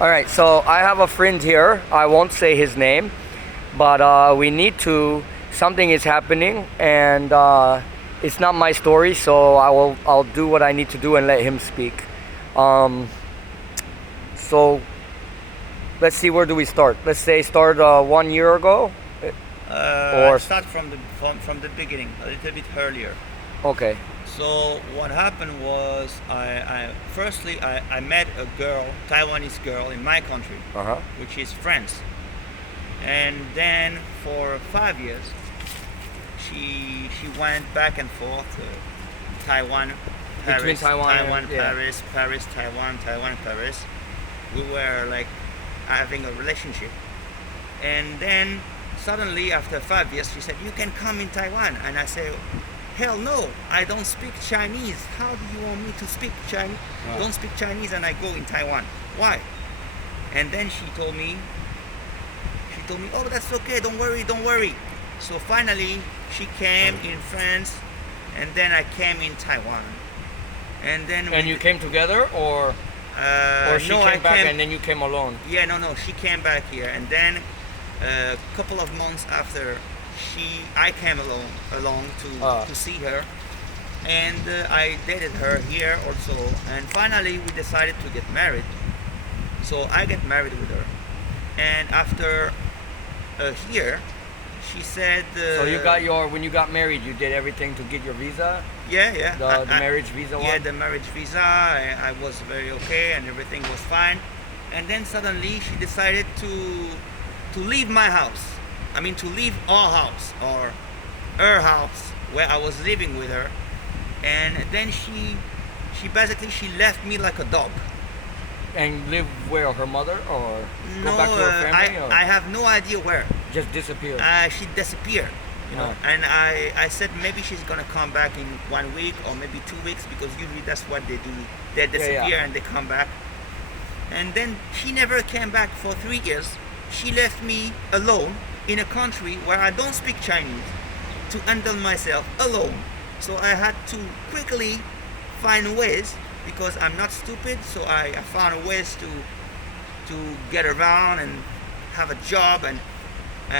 All right, so I have a friend here. I won't say his name, but we need to. Something is happening, and it's not my story, so I'll do what I need to do and let him speak. Um, so let's see, where do we start? Let's say start 1 year ago, I or start from the beginning, a little bit earlier. okay. So what happened was, I met a girl, Taiwanese girl in my country, Uh huh. which is France, and then for 5 years, she went back and forth, Taiwan, Paris, Between Taiwan and- yeah. Paris, Paris, Taiwan, Taiwan, Paris. We were like having a relationship, and then suddenly after 5 years, she said, "You can come in Taiwan," and I said, "Hell no, I don't speak Chinese. How do you want me to speak Chinese? Wow. Don't speak Chinese and I go in Taiwan. Why?" And then she told me, "Oh, that's okay. Don't worry, don't worry." So finally, she came in France, and then I came in Taiwan. And then And you came together, or she no, came back and then you came alone? Yeah, no, she came back here, and then a couple of months after, I came along to see her, and I dated her here also, and finally we decided to get married. So I get married with her, and after a year, she said. So you got when you got married, you did everything to get your visa, Yeah. the marriage visa one? Yeah, the marriage visa. I was very okay, and everything was fine. And then suddenly she decided to leave my house. I mean, to leave our house, or her house, where I was living with her. And then she basically left me like a dog. And live where? Her mother, or No, go back to her family? or I have no idea where. just disappeared? She disappeared, and I said maybe she's gonna come back in 1 week or maybe 2 weeks, because usually that's what they do. They disappear and they come back. And then she never came back for 3 years. She left me alone in a country where I don't speak Chinese, to handle myself alone. So I had to quickly find ways, because I'm not stupid. So I found ways to get around and have a job,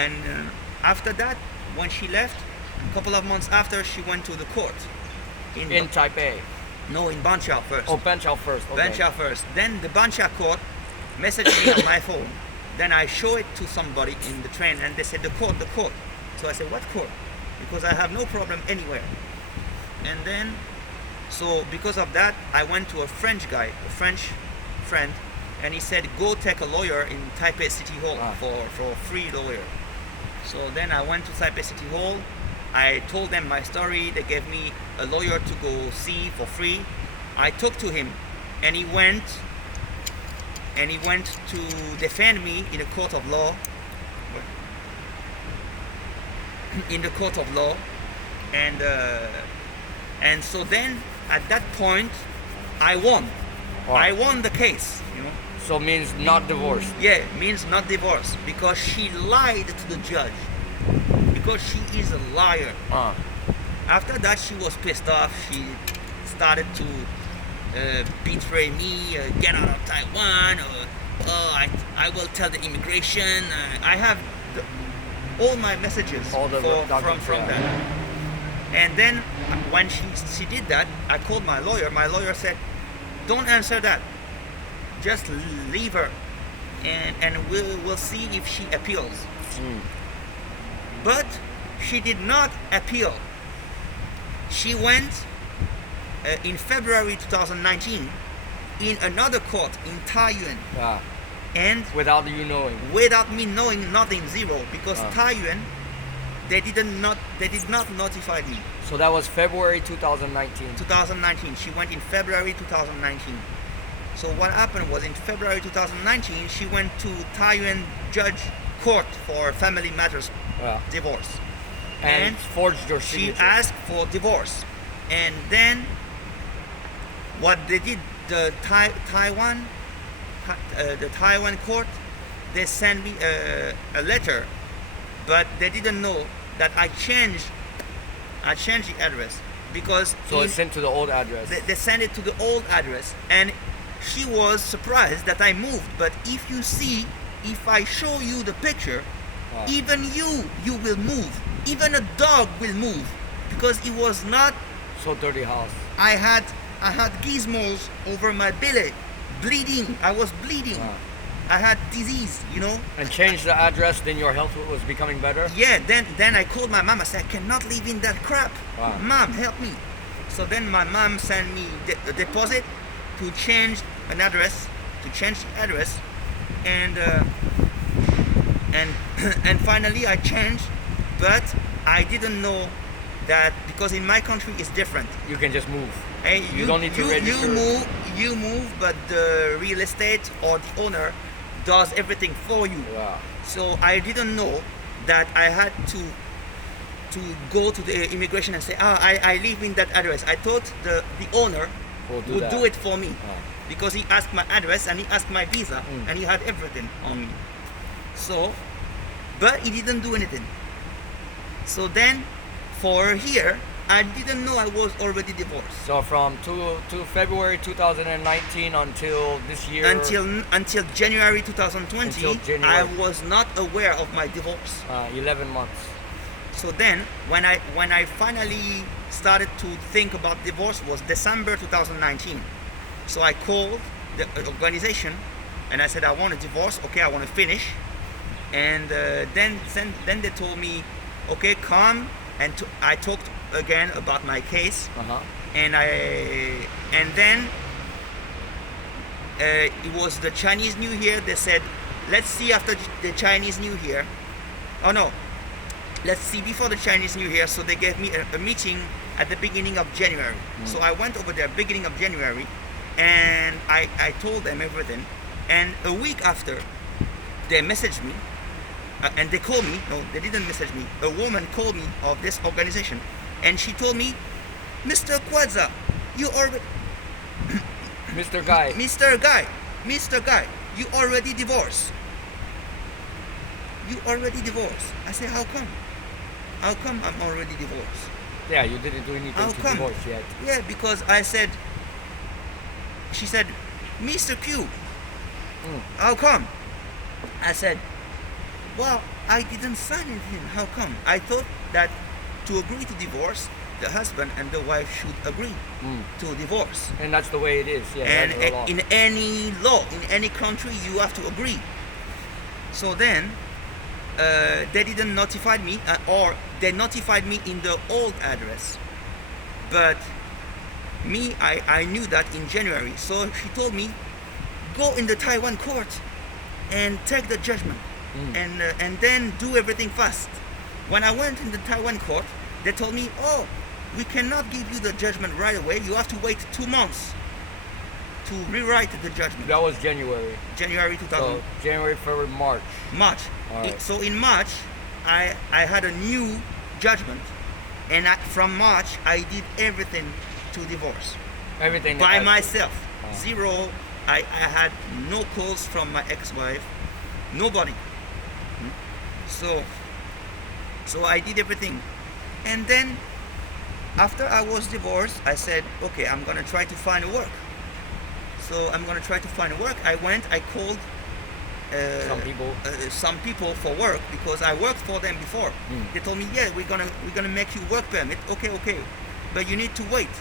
and after that, when she left, a couple of months after, she went to the court in Taipei? No, in Banqiao first. Oh, Banqiao first. Okay. Banqiao first. Then the Banqiao court messaged me on my phone. Then I show it to somebody in the train, and they said, the court. So I said, what court? Because I have no problem anywhere. And then, so because of that, I went to a French guy, a French friend, and he said, go take a lawyer in Taipei City Hall for free lawyer. So then I went to Taipei City Hall. I told them my story. They gave me a lawyer to go see for free. I talked to him, and he went to defend me in a court of law. And so then at that point, I won. Wow. I won the case. So means not divorced. Yeah, means not divorced, because she lied to the judge. Because she is a liar. After that, she was pissed off. She started to betray me, get out of Taiwan, I will tell the immigration. I have all my messages from that. And then when she did that, I called my lawyer. My lawyer said, don't answer that. Just leave her, and we'll see if she appeals. But she did not appeal. She went in February 2019 in another court in Taiwan, and without you knowing. Without me knowing, nothing, zero, because Taiwan, they did not notify me. So that was February 2019. 2019. She went in February 2019. So what happened was, in February 2019, she went to Taiwan judge court for family matters, divorce. And forged your signature. She asked for divorce. And then what they did, the Taiwan court, they sent me a letter, but they didn't know that I changed the address, because so it's sent to the old address. They sent it to the old address, and she was surprised that I moved. But if you see, if I show you the picture, even you will move. Even a dog will move, because it was not So dirty house. I had gizmos over my belly, bleeding. I was bleeding. I had disease, you know. And changed the address, then your health was becoming better? Yeah, then I called my mom. I said, I cannot live in that crap. Wow. Mom, help me. So then my mom sent me a deposit to change an address, and and finally I changed, but I didn't know that, because in my country it's different. You can just move. Hey, You don't need to register. You move, but the real estate or the owner does everything for you. Wow. So I didn't know that I had to go to the immigration and say, I live in that address. I thought the owner would do it for me, because he asked my address and he asked my visa and he had everything on me. So, but he didn't do anything. So then, for here, I didn't know I was already divorced. So from to February 2019 until this year? Until January 2020, Until January. I was not aware of my divorce. 11 months. So then, when I finally started to think about divorce was December 2019. So I called the organization and I said, I want a divorce. Okay, I want to finish. And then they told me, okay, come. And I talked again about my case. And then it was the Chinese New Year. They said, let's see after the Chinese New Year. Oh no, let's see before the Chinese New Year. So they gave me a meeting at the beginning of January. So I went over there beginning of January, and I told them everything. And a week after, they messaged me, and they called me. No, they didn't message me. A woman called me of this organization, and she told me, Mr. Kwadza, you already Mr. Guy. Mr. Guy, you already divorced. You already divorced. I said, how come? How come I'm already divorced? Yeah, you didn't do anything How to come? divorce yet. Yeah, because I said, she said, Mr. Q, how come? I said, well, I didn't sign anything. How come? I thought that to agree to divorce, the husband and the wife should agree to divorce. And that's the way it is. Yeah. And that's the law. in any law, in any country, you have to agree. So then, they didn't notify me, or they notified me in the old address. But me, I knew that in January. So she told me, go in the Taiwan court and take the judgment, and then do everything fast. When I went in the Taiwan court, they told me, oh, we cannot give you the judgment right away. You have to wait 2 months to rewrite the judgment. That was January. January 2000. So January, February, March. March. All right. So in March, I had a new judgment, and from March I did everything to divorce Everything by that- myself. Zero. I had no calls from my ex-wife. Nobody. So I did everything, and then after I was divorced, I said, okay, I'm gonna try to find a work. So I'm gonna try to find a work. I called some people for work, because I worked for them before. They told me, yeah, we're gonna make you work permit. Okay, but you need to wait.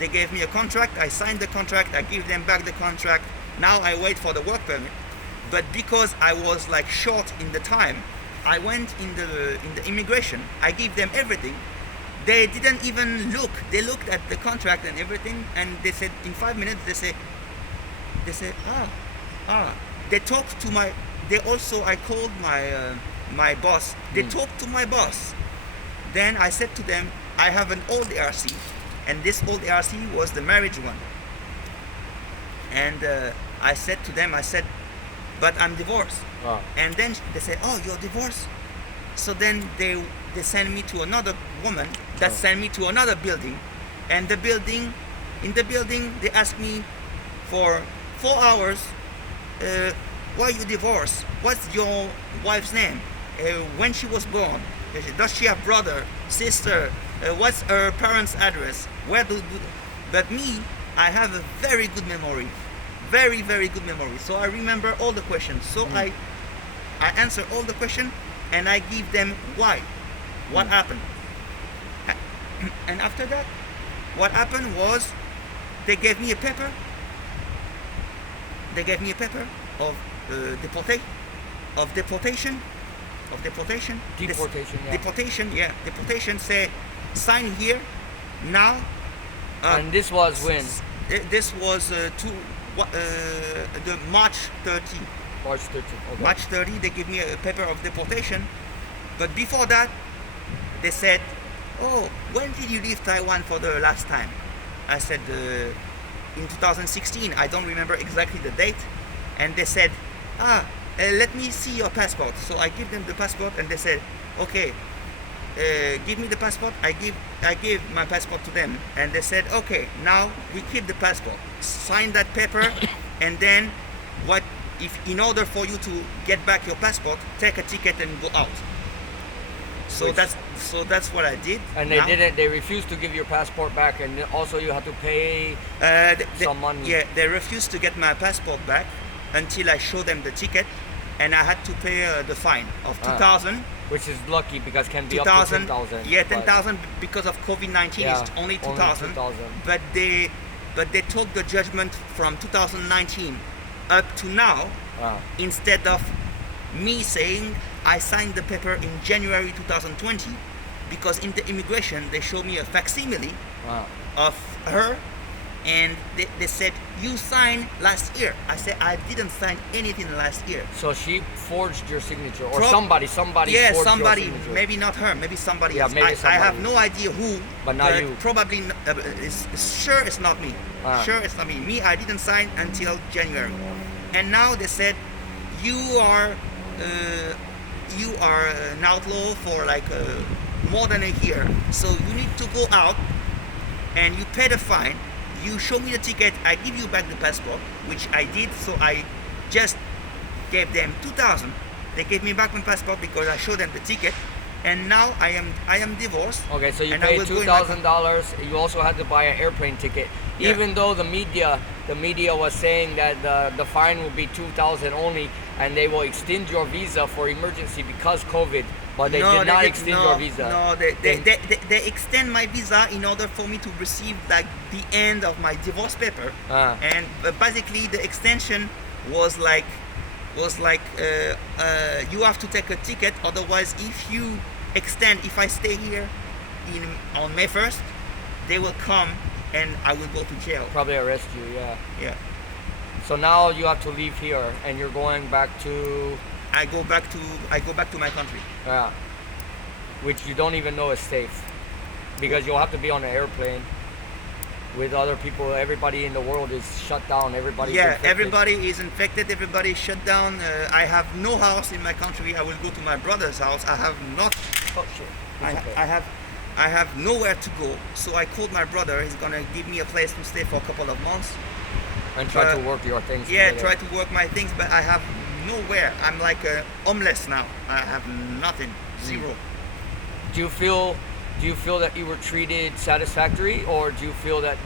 They gave me a contract. I signed the contract. I give them back the contract. Now I wait for the work permit. But because I was like short in the time, I went in the immigration. I gave them everything. They didn't even look. They looked at the contract and everything, and they said in 5 minutes they say, They talked to my. They also, I called my boss. They talked to my boss. Then I said to them, I have an old ARC, and this old ARC was the marriage one. And I said to them, but I'm divorced. Wow. And then they said, oh, you're divorced? So then they sent me to another woman that sent me to another building. And in the building, they asked me for 4 hours, why you divorced? What's your wife's name? When she was born? Does she have brother, sister? What's her parents' address? But me, I have a very good memory. very, very good memory. So I remember all the questions. So I answer all the questions and I give them why. What happened? And after that, what happened was they gave me a paper. They gave me a paper of deportation. Deportation, yeah. Deportation, say, sign here, now. And this was when? This was the March 30. March 13. Okay. March 30, they gave me a paper of deportation. But before that, they said, oh, when did you leave Taiwan for the last time? I said, in 2016, I don't remember exactly the date. And they said, let me see your passport. So I give them the passport and they said, okay, give me the passport. I gave my passport to them and they said, okay, now we keep the passport. Sign that paper and then what if in order for you to get back your passport, take a ticket and go out. So that's what I did. And they refused to give your passport back, and also you had to pay some money. Yeah, they refused to get my passport back until I showed them the ticket, and I had to pay the fine of 2,000. Which is lucky because can be up to 10,000. Yeah, 10,000 because of COVID-19. Yeah, it's only 2,000. But they took the judgment from 2019 up to now, instead of me saying I signed the paper in January 2020, because in the immigration they showed me a facsimile of her, and they said you signed last year. I said I didn't sign anything last year. So she forged your signature, or somebody yeah, forged somebody, your signature. maybe not her, maybe somebody else. Maybe I have no idea who, but not you. Probably sure it's not me. Sure it's not me. Me, I didn't sign until January, and now they said you are an outlaw for like more than a year, so you need to go out and you pay the fine. You show me the ticket, I give you back the passport, which I did. So I just gave them 2,000. They gave me back my passport because I showed them the ticket, and now I am divorced. Okay, so you paid $2,000. You also had to buy an airplane ticket, even though the media was saying that the fine will be 2,000 only, and they will extend your visa for emergency because COVID. But they did not extend your visa. No, they extend my visa in order for me to receive like the end of my divorce paper. And basically the extension was like you have to take a ticket. Otherwise, if you extend, if I stay here on May 1st, they will come and I will go to jail. Probably arrest you. Yeah. So now you have to leave here, and you're going back to. I go back to my country. Yeah. Which you don't even know is safe, because you'll have to be on an airplane with other people. Everybody in the world is shut down. Everybody is infected. Everybody is shut down. I have no house in my country. I will go to my brother's house. I have not. Oh shit. I have nowhere to go. So I called my brother. He's gonna give me a place to stay for a couple of months. And try to work your things. Yeah, try to work my things, but I have nowhere. I'm like homeless now. I have nothing. Zero. Do you feel that you were treated satisfactory, or do you feel that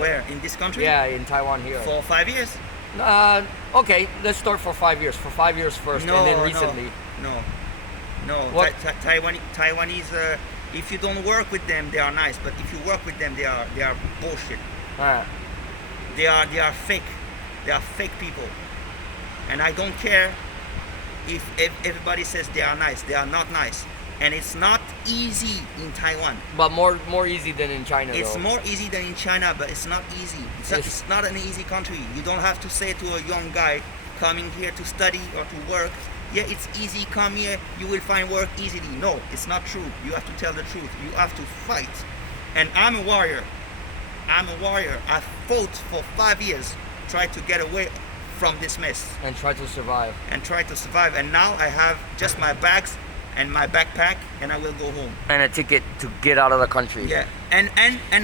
where in this country? Yeah, in Taiwan here. For 5 years? Okay, let's start for 5 years. For 5 years first, and then recently. No. What? Taiwanese. If you don't work with them, they are nice. But if you work with them, they are bullshit. They are fake. They are fake people. And I don't care if everybody says they are nice. They are not nice. And it's not easy in Taiwan. But more easy than in China. It's though. more easy than in China, but it's not easy. It's not an easy country. You don't have to say to a young guy coming here to study or to work, yeah, it's easy, come here, you will find work easily. No, it's not true. You have to tell the truth. You have to fight. And I'm a warrior. I fought for 5 years, tried to get away from this mess. And try to survive. And now I have just my bags and my backpack, and I will go home. And a ticket to get out of the country. Yeah. And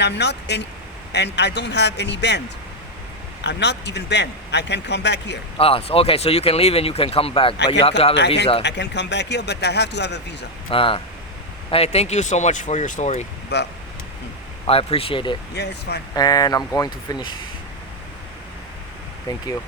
I'm not and I don't have any band. I'm not even banned. I can come back here. So, okay, so you can leave and you can come back, but you have to have a visa. I can come back here, but I have to have a visa. Hey, thank you so much for your story. But I appreciate it. Yeah, it's fine. And I'm going to finish Thank you.